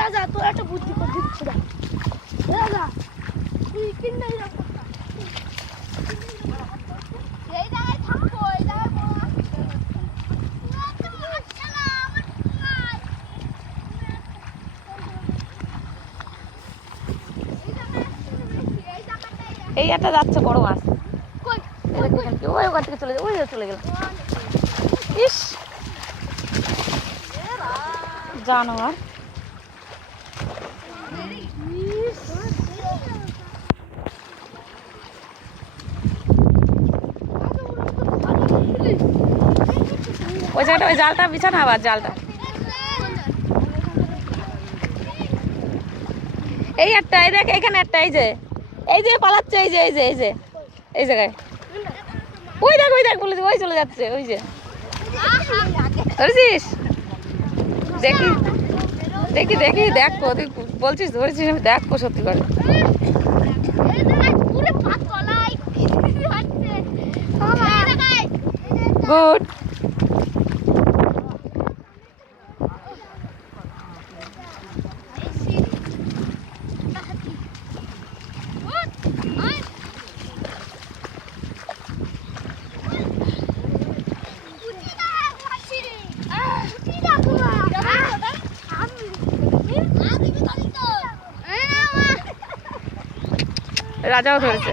রাজা তোর একটা বুদ্ধি করে দিচ্ছি রাজা তুই কিনে এই জায়গায় থাকবো এই জায়গায় এই একটা যাচ্ছে বড় মাছ ওই ওখান থেকে চলে যায়, ওই চলে গেল। ইস জানোয়ার। ওই জায়গাটা ওই জালটা বিছানা আবার জালটা এই একটা এই দেখ এখানে একটা এই যে পালাচ্ছে এই যে এই জায়গায় ওই দেখ বলে ওই চলে যাচ্ছে ওই যে ধরেছিস দেখি দেখি দেখি দেখো তুই বলছিস ধরেছিস দেখো সত্যি করে গুড রাজাও ধরেছে।